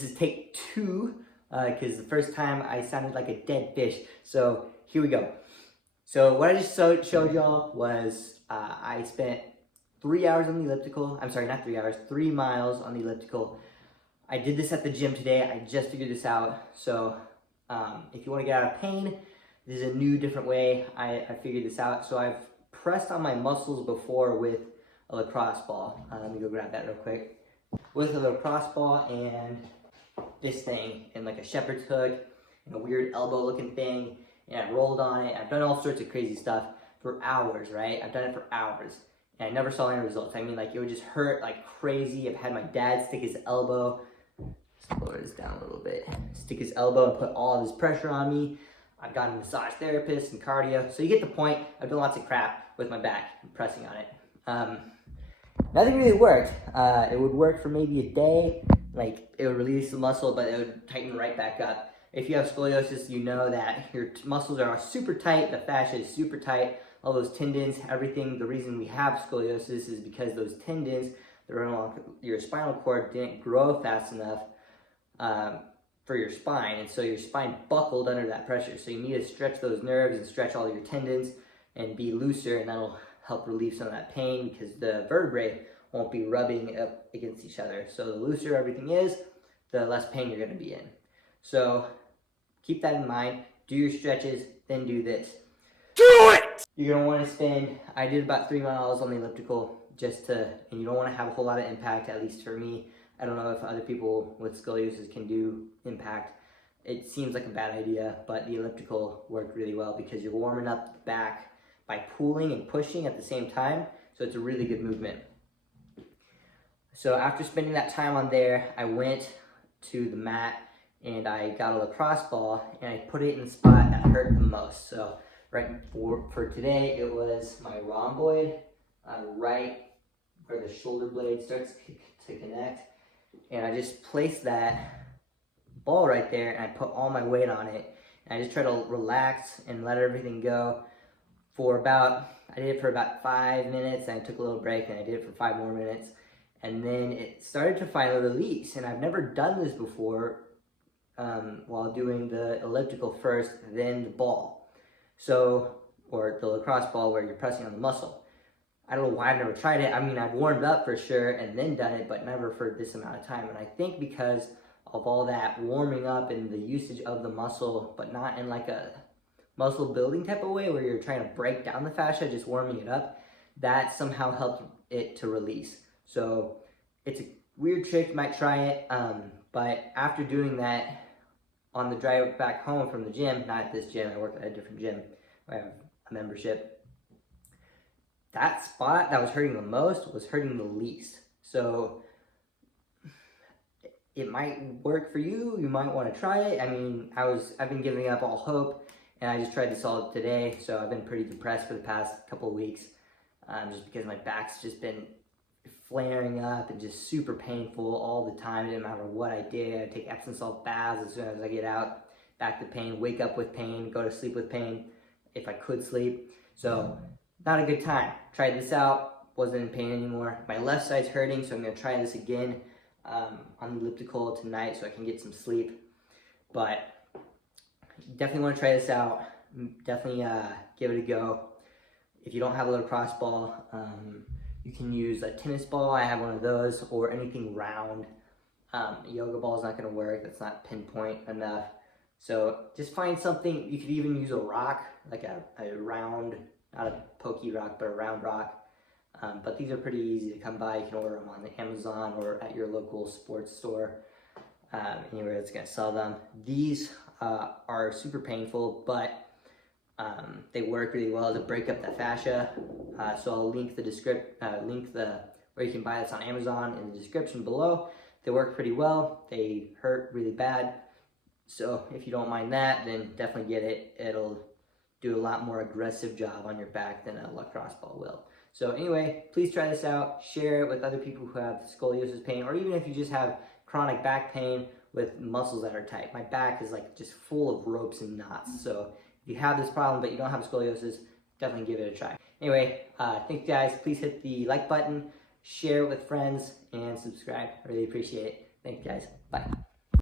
This is take 2, because the first time I sounded like a dead fish. So here we go. So what I just showed y'all was I spent 3 hours on the elliptical. I'm sorry, not 3 hours, 3 miles on the elliptical. I did this at the gym today. I just figured this out. So if you want to get out of pain, this is a new, different way I figured this out. So I've pressed on my muscles before with a lacrosse ball. Let me go grab that real quick. With a lacrosse ball and this thing, and like a shepherd's hook, and a weird elbow looking thing, and I rolled on it. I've done all sorts of crazy stuff for hours, right? I've done it for hours, and I never saw any results. I mean, like, it would just hurt like crazy. I've had my dad stick his elbow, let's lower this down a little bit, stick his elbow and put all of his pressure on me. I've gotten a massage therapist and cardio, so you get the point. I've done lots of crap with my back and pressing on it. Nothing really worked. It would work for maybe a day, like it would release the muscle, but it would tighten right back up. If you have scoliosis, you know that your muscles are super tight, the fascia is super tight, all those tendons, everything. The reason we have scoliosis is because those tendons that run along your spinal cord didn't grow fast enough for your spine, and so your spine buckled under that pressure. So you need to stretch those nerves and stretch all your tendons and be looser, and that'll help relieve some of that pain because the vertebrae won't be rubbing up against each other. So the looser everything is, the less pain you're going to be in. So keep that in mind. Do your stretches, then do this. Do it! You're going to want to spend, I did about 3 miles on the elliptical and you don't want to have a whole lot of impact, at least for me. I don't know if other people with scoliosis can do impact. It seems like a bad idea, but the elliptical worked really well because you're warming up the back by pulling and pushing at the same time. So it's a really good movement. So after spending that time on there, I went to the mat and I got a lacrosse ball and I put it in the spot that hurt the most. So right for today, it was my rhomboid, right where the shoulder blade starts to connect. And I just placed that ball right there and I put all my weight on it. And I just try to relax and let everything go I did it for about 5 minutes, and I took a little break and I did it for 5 more minutes. And then it started to finally release, and I've never done this before while doing the elliptical first, then the ball. So, or the lacrosse ball where you're pressing on the muscle. I don't know why I've never tried it. I mean, I've warmed up for sure and then done it, but never for this amount of time. And I think because of all that warming up and the usage of the muscle, but not in like a muscle building type of way where you're trying to break down the fascia, just warming it up, that somehow helped it to release. So it's a weird trick, you might try it, but after doing that on the drive back home from the gym, not at this gym, I work at a different gym, I have a membership, that spot that was hurting the most was hurting the least. So it might work for you, you might want to try it. I mean, I've been giving up all hope, and I just tried to solve it today, so I've been pretty depressed for the past couple of weeks, just because my back's just been flaring up and just super painful all the time. It didn't matter what I did. I take Epsom salt baths as soon as I get out, back to pain, wake up with pain, go to sleep with pain, if I could sleep. So, not a good time. Tried this out, wasn't in pain anymore. My left side's hurting, so I'm gonna try this again on the elliptical tonight so I can get some sleep. But definitely want to try this out. Definitely give it a go. If you don't have a lacrosse ball, you can use a tennis ball. I have one of those, or anything round. A yoga ball is not going to work. That's not pinpoint enough. So just find something. You could even use a rock, like a round, not a pokey rock, but a round rock. But these are pretty easy to come by. You can order them on Amazon or at your local sports store, anywhere that's going to sell them. These are super painful, but they work really well to break up the fascia. So I'll link where you can buy this on Amazon in the description below. They work pretty well. They hurt really bad. So if you don't mind that, then definitely get it. It'll do a lot more aggressive job on your back than a lacrosse ball will. So anyway, please try this out. Share it with other people who have scoliosis pain, or even if you just have chronic back pain with muscles that are tight. My back is like just full of ropes and knots. So if you have this problem but you don't have scoliosis, definitely give it a try. Anyway, thanks guys. Please hit the like button, share it with friends, and subscribe. I really appreciate it. Thank you guys. Bye.